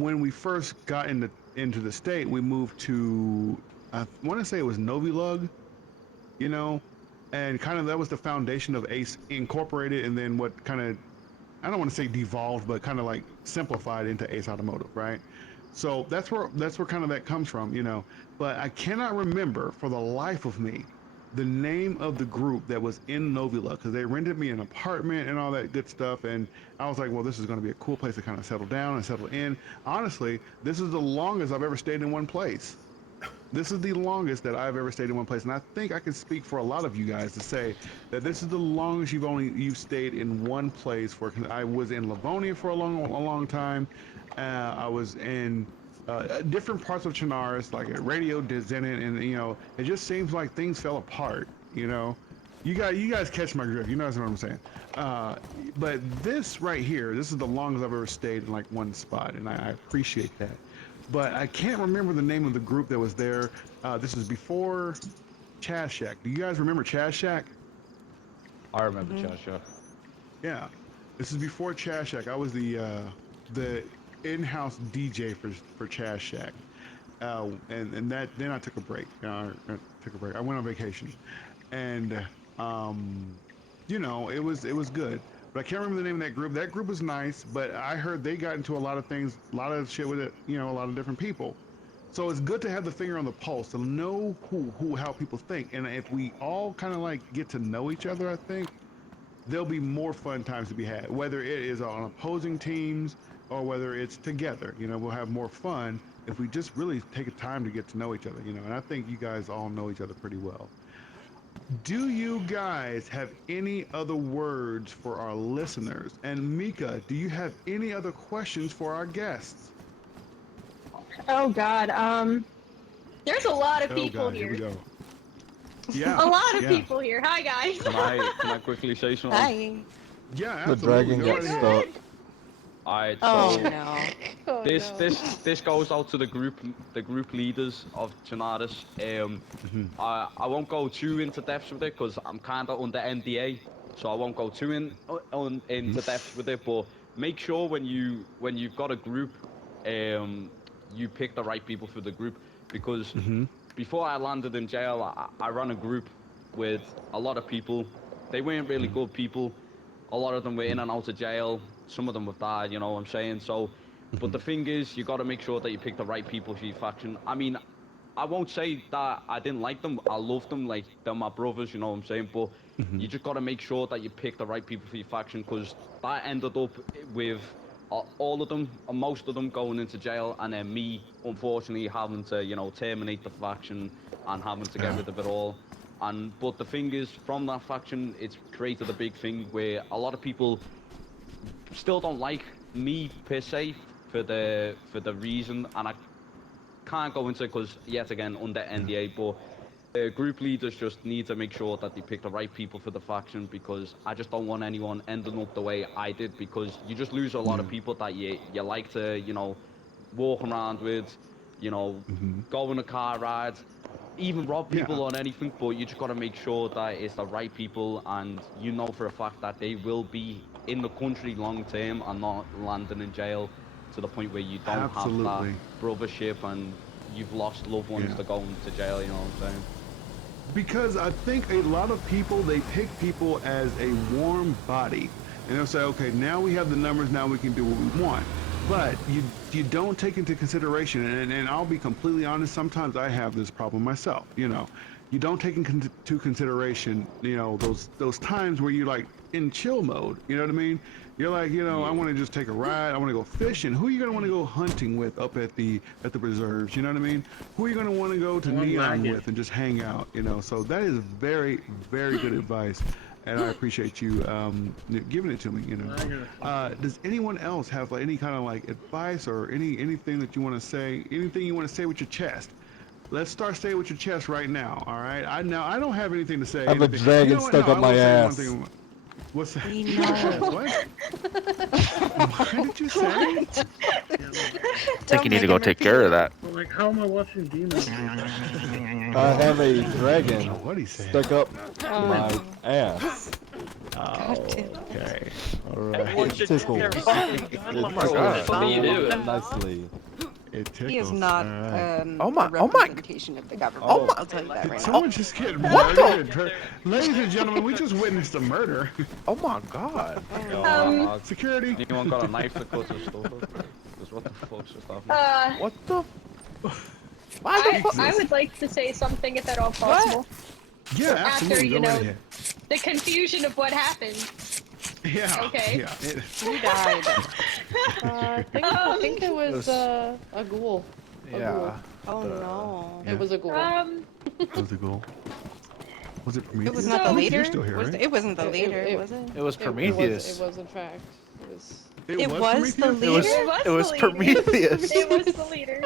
when we first got into the state, we moved to I want to say it was Novi Lug, you know, and kind of that was the foundation of Ace Incorporated, and then what kind of I don't want to say devolved, but kind of like simplified into Ace Automotive, right? So that's where kind of that comes from, you know. But I cannot remember for the life of me the name of the group that was in Novula because they rented me an apartment and all that good stuff, and I was like, well, this is going to be a cool place to kind of settle down and settle in. Honestly, this is the longest I've ever stayed in one place. This is the longest that I've ever stayed in one place, and I think I can speak for a lot of you guys to say that this is the longest you've stayed in one place. For I was in Livonia for a long time. I was in different parts of Chinaris, like at Radio Zenit, and you know, it just seems like things fell apart. You know, you guys catch my drift. You know what I'm saying. Uh, but this right here, this is the longest I've ever stayed in like one spot, and I appreciate that. But I can't remember the name of the group that was there. This is before Chaz Shack. Do you guys remember Chaz Shack? I remember Chasha. Yeah, this is before Chaz Shack. I was the in-house DJ for Chaz Shack, and that then I took a break. I took a break. I went on vacation, and you know, it was good. But I can't remember the name of that group. That group was nice, but I heard they got into a lot of things, a lot of shit with it, you know, a lot of different people. So it's good to have the finger on the pulse to know how people think. And if we all kind of like get to know each other, I think there'll be more fun times to be had. Whether it is on opposing teams or whether it's together, you know, we'll have more fun if we just really take a time to get to know each other, you know. And I think you guys all know each other pretty well. Do you guys have any other words for our listeners? And Mika, do you have any other questions for our guests? Oh God. There's a lot of Oh people God, here we here. go. Yeah, A lot of yeah, people here. Hi guys. Can I quickly say something? Hi. yeah, The absolutely. dragon Go got right ahead. stuck. Alright, Oh so no. Oh, this no. this goes out to the group leaders of Chanaris. I won't go too into depth with it because I'm kind of under NDA, so I won't go too into depth with it. But make sure when you've got a group, you pick the right people for the group because before I landed in jail, I ran a group with a lot of people. They weren't really good people. A lot of them were in and out of jail. Some of them have died, you know what I'm saying? So, but the thing is, you got to make sure that you pick the right people for your faction. I mean, I won't say that I didn't like them. I loved them, like they're my brothers, you know what I'm saying? But you just got to make sure that you pick the right people for your faction because that ended up with all of them, or most of them going into jail, and then me, unfortunately, having to, you know, terminate the faction and having to get rid of it all. And but the thing is, from that faction, it's created a big thing where a lot of people still don't like me per se for the reason, and I can't go into it because yet again under NDA. But group leaders just need to make sure that they pick the right people for the faction because I just don't want anyone ending up the way I did because you just lose a lot of people that you like to, you know, walk around with, you know, go on a car ride, even rob people Yeah, on anything, but you just got to make sure that it's the right people and you know for a fact that they will be in the country long term and not landing in jail to the point where you don't have that absolutely. brothership and you've lost loved ones Yeah. to go into jail, you know what I'm saying? Because I think a lot of people, they pick people as a warm body. And they'll say, okay, now we have the numbers, now we can do what we want. But you don't take into consideration, and I'll be completely honest, sometimes I have this problem myself, you know. You don't take into consideration, you know, those times where you're like in chill mode, you know what I mean? You're like, you know, I Yeah. want to just take a ride, I want to go fishing. Who are you going to want to go hunting with up at the preserves, you know what I mean? Who are you going to want to go to One Neon wagon. with and just hang out, you know? So that is very, very good advice. And I appreciate you giving it to me, you know. Does anyone else have like any kind of like advice or anything that you want to say? Anything you want to say with your chest? Let's start saying with your chest right now. All right. I don't have anything to say. I have a anything. dragon You know what? stuck No, up I my will say one ass. thing. What's that? We Your chest, know. what? What did you say? I think you need to go take care of that. Well, like, how am I watching demons? I have a dragon What he said. stuck up Oh, my no. ass. Okay. All Everyone right. should take their fucking gun license. What are you doing? Nicely. It tickles. He is not All right. Oh my- a oh my- representation of the government. Oh my- I'll tell you that Did right now. someone just get What murdered? Ladies and gentlemen, we just witnessed a murder. Oh my god. Security. Anyone got a knife to cut his stuff up? Because what the fuck's just happening? What the? Why the fuck? I would like to say something if at all possible. Yeah, absolutely. you Go right know- ahead. The confusion of what happened. Yeah. Okay. Yeah. Who died? I think it was a ghoul. Yeah. Oh no. Yeah. It was a ghoul. That was a goal. Was it Prometheus? It was not the So- leader? You're still here, Was- right? It wasn't the leader, was it? It was Prometheus. It was in fact. It was. It was the Prometheus? leader? It was the leader. Prometheus. It was the leader.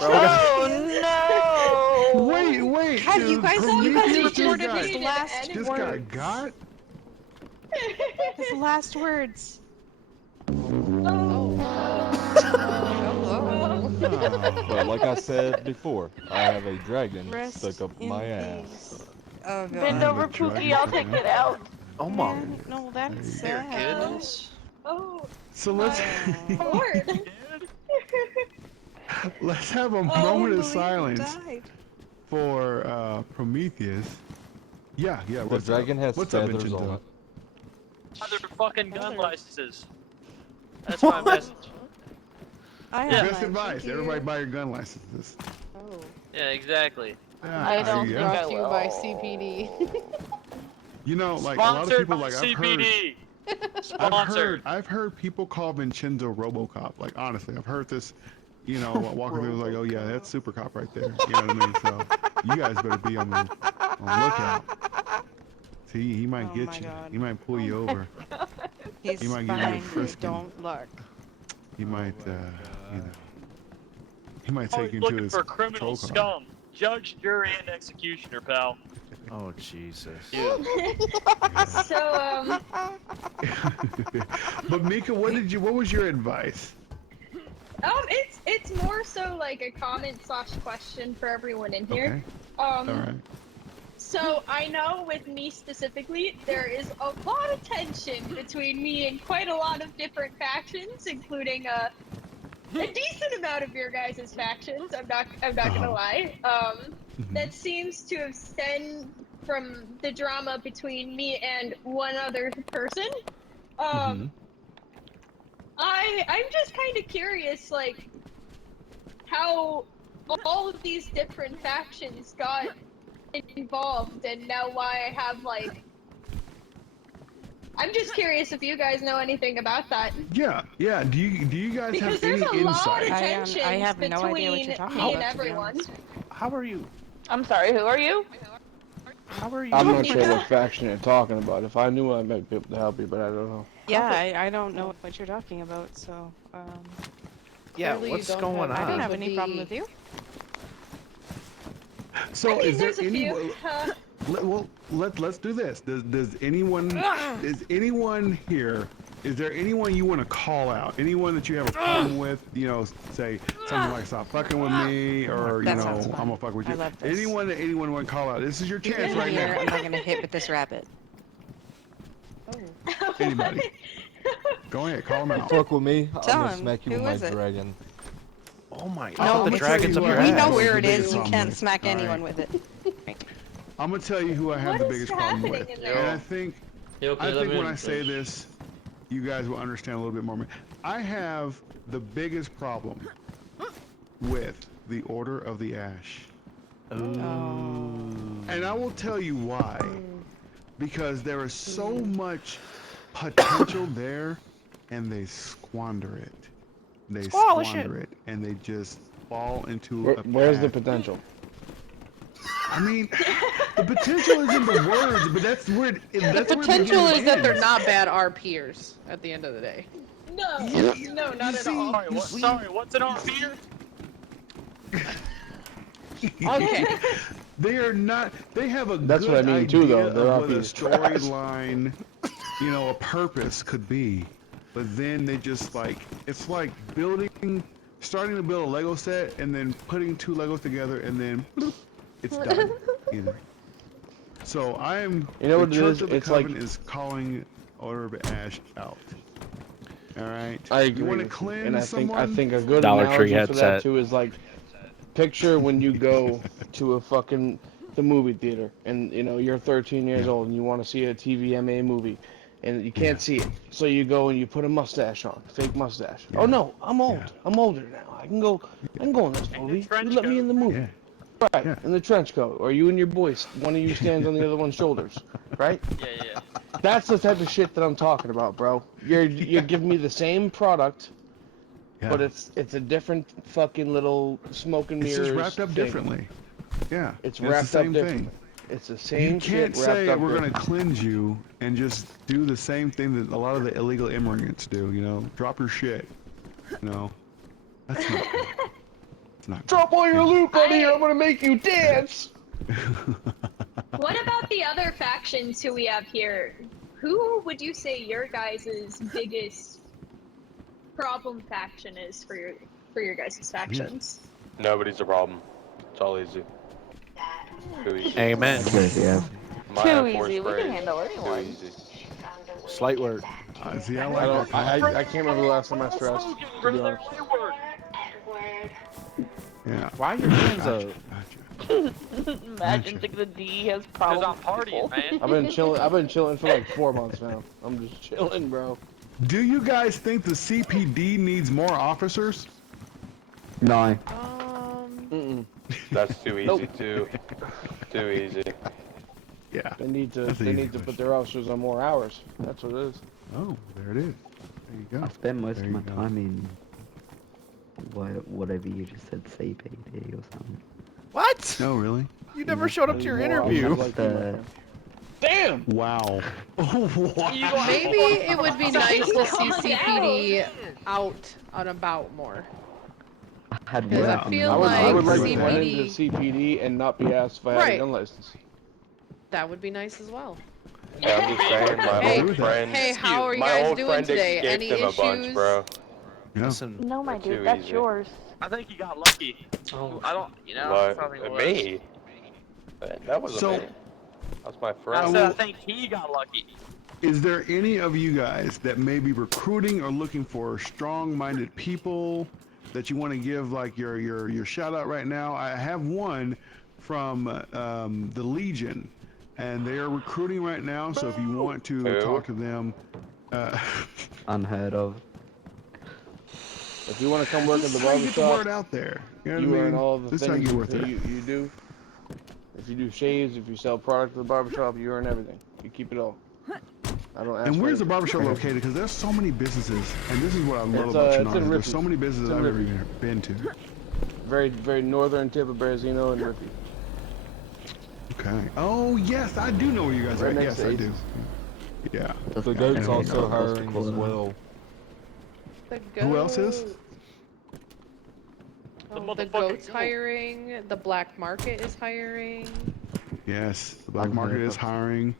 Oh no! Wait. God, you guys Prometheus just recorded got- his last just got words. got? His last words. Oh. Hello. But like I said before, I have a dragon Rest stuck up in my peace. ass. Oh Bend god. over, Pookie. I'll take it out. Oh my. Man, no, that's sad. Oh, So let's Lord. let's have a Oh, moment of Louise silence died. for Prometheus. Yeah. The What's dragon up? has What's up, feathers Vincenzo? on it. Other fucking gun licenses. That's my message. I Yeah. have Best mine, advice: thank you. everybody buy your gun licenses. Oh. Yeah, exactly. Yeah, I don't yeah. Brought to you by CPD. You know, like a lot of Sponsored people, by like I've heard, CPD. Sponsored. I've heard people call Vincenzo RoboCop. Like honestly, I've heard this. You know, walking through, like, oh yeah, that's Super Cop right there. You know what I mean? So you guys better be on the lookout. See, he might Oh get my you. God. He might pull you over. He's He might give you a fine. frisking. Don't look. He might, you know, he might Always take you into looking his for criminal patrol car. scum. Judge, jury, and executioner, pal. Oh Jesus. So, But Mika, what was your advice? it's more so like a comment / question for everyone in here. Okay. All right. So I know with me specifically, there is a lot of tension between me and quite a lot of different factions, including a decent amount of your guys' factions. I'm not gonna lie. That seems to have stemmed from the drama between me and one other person. I'm just kind of curious, like, how all of these different factions got involved, and now why I have, like, I'm just curious if you guys know anything about that. Yeah. Do you guys Because have there's any a lot of insight? tensions I have no between idea what you're talking me about, and to be everyone. honest. How are you? I'm sorry, who are you? How are you? I'm not sure what faction you're talking about. If I knew, I might be able to help you, but I don't know. Yeah, I don't know what you're talking about, so, Yeah, Clearly you what's don't going have I don't on? have would any problem be- with you. So I mean, is there there's a any? few. Well, let's do this. Does anyone? Is anyone here? Is there anyone you want to call out? Anyone that you have a problem with? You know, say something like "Stop fucking with me," or you That know, sounds fun. "I'm gonna fuck with I you." love this. Anyone that anyone want to call out? This is your chance Even right here, now. I'm not gonna hit with this rabbit. Oh. Anybody? Go ahead, call them out. Fuck with me, I'm Tell gonna him. smack you Who with is my it? dragon. Oh my. No, I thought I'ma the tell dragon's you up what your I We have know ass. where the it is. biggest You problem can't with. smack All right. anyone with it. I'm gonna tell you who I have What the is biggest problem happening with, in and there? I think when I say this, you guys will understand a little bit more. I have the biggest problem with the Order of the Ash, and I will tell you why. Because there is so much potential there, and they squander it. They Squash squander it, and they just fall into Where's the path. potential? I mean, the potential is in the words, but that's where that's The where potential beginning is that they're ends. not bad RPers at the end of the day. No, no, not at all. Sorry, what's an RP? Okay. They are not. They have a That's good what I mean, idea too, though. They're of what a obvious trash. storyline, you know, a purpose could be, but then they just like it's like starting to build a Lego set and then putting two Legos together and then bloop, it's done. You know. So I am. You know the what it Church is? of the It's like- Covenant is calling Order of Ash out. All right. I agree. You want to with cleanse and I someone? think a good Dollar Tree analogy for that headset. too is like, picture when you go to the movie theater and you know you're 13 years Yeah. old and you want to see a TVMA movie and you can't see it, so you go and you put a mustache on, fake mustache. Yeah. Oh no, I'm old. Yeah. I'm older now. I can go in this And movie. the trench You let me coat. in the movie. Yeah. Right, Yeah. in the trench coat, or you and your boys, one of you stands on the other one's shoulders, right? Yeah. That's the type of shit that I'm talking about, bro. You're giving me the same product, Yeah. but it's a different fucking little smoke and It's mirrors just wrapped up thing. differently. Yeah. It's the wrapped same up thing. differently. It's the You same can't shit wrapped say up we're going to differently. cleanse you and just do the same thing that a lot of the illegal immigrants do. You know, drop your shit. You know, that's not. Good. It's not. Drop all your loot, buddy, or I- I'm gonna make you dance. What about the other factions who we have here? Who would you say your guys' biggest problem faction is for your guys' factions? Nobody's a problem. It's all easy. Too easy. Amen. Too easy. We can handle anyone. Too easy. Slight word. See, I I like don't. that. I can't remember the last time I stressed. To be honest. Yeah. Why are your hands up? Gotcha. Imagine the D has Because problems. I'm partying, man. I've been chilling. I've been chilling for like 4 months now. I'm just chilling, bro. Do you guys think the CPD needs more officers? No. Mm-mm. That's too easy. Nope. Too easy. Yeah. They need to. That's an They easy need to put question. their officers on more hours. That's what it is. Oh, there it is. There you go. I spend most There of my you go. time in whatever you just said, CPD or something. What? No, really? You never showed up to your interview. Like you, my friend. Damn. Wow. Maybe it would be nice to see Calm CPD out and about more. I had Because I work on feel the I would like like to run CPD into CPD and not be asked if I had a Right. gun license. That would be nice as well. Yeah, I'm just saying, my Hey, old friend. hey, how are you my guys old doing friend today? escaped Any him a bunch, issues? bro. Yeah. Listen, No, my Too dude, that's easy. yours. I think you got lucky. I don't, you know, But something was. me? That wasn't So- me. That's my I friend. said I think he got lucky. Is there any of you guys that may be recruiting or looking for strong-minded people that you want to give like your shout out right now? I have one from the Legion, and they are recruiting right now. So if you want to Who? talk to them, unheard of. If you want to come work this at is the how you get the word barbershop, out there. You know you what I earn mean? all the This is how things you worth that it. you do. If you do shaves, if you sell product at the barbershop, you earn everything. You keep it all. I don't ask And for where's the anything. barbershop located? Because there's so many businesses, and this is what I love It's, about it's in Chinaza. There's Ripley. so many businesses It's in I've never Ripley. even been to. Very, very northern tip of Berezino and Ripley. Okay. Oh yes, I do know where you guys are. Right next Yes, to I Aces. do. Yeah. The goat's Okay, also no, close to hiring as quarter. well. The Who else is? goat- The Oh, the motherfucking goat's goat. hiring. The black market is hiring. Yes, the black Unheard market is of. hiring.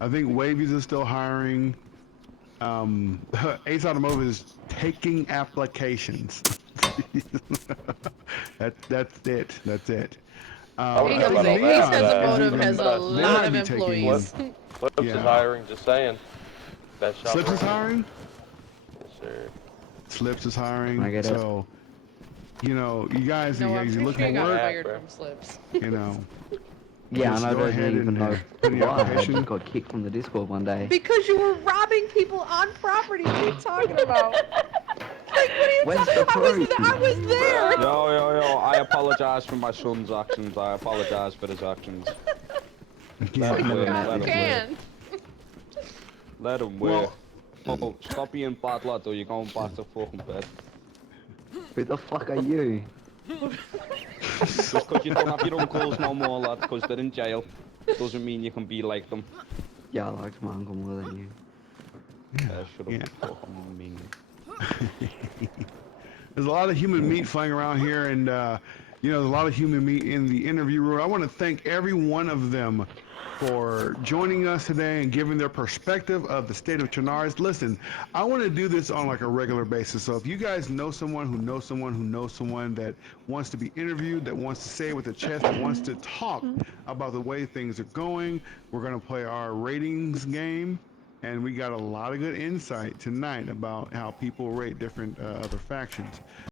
I think Wavies is still hiring. Ace Automotive is taking applications. That's it. That's it. I would Ace have I let think all Ace that, Neon Automotive is has even- a they lot might of be taking- employees. Flips Yeah. is hiring, just saying. That shop Slips is around. hiring. Yes, sir. Slips is hiring. I get it. So, you know, you guys, No, you I'm guys, pretty you're sure you looking got for work. fired bro. from Slips. You know, Yeah, Just and I go don't ahead even and, know put in your why. I application. just got kicked from the Discord one day. Because you were robbing people on property. What are you talking about? Like, what are you Where's talking the about? proof? I was there. Yo, I apologize for my son's actions. I apologize for his actions. Yeah. Let him never wear, met let him. him wear. Can. Let him wear. Oh, stop being bad lad or you're going back to fucking bed. Who the fuck are you? Just because you don't have your uncles no more, lad, because they're in jail, doesn't mean you can be like them. Yeah, I like my uncle more than you. Shut up, Yeah. fucking mean. There's a lot of human meat flying around here, and you know, there's a lot of human meat in the interview room. I want to thank every one of them for joining us today and giving their perspective of the state of Chernarus. Listen, I want to do this on like a regular basis. So if you guys know someone who knows someone who knows someone that wants to be interviewed, that wants to say it with a chest, that wants to talk about the way things are going, we're going to play our ratings game. And we got a lot of good insight tonight about how people rate different other factions.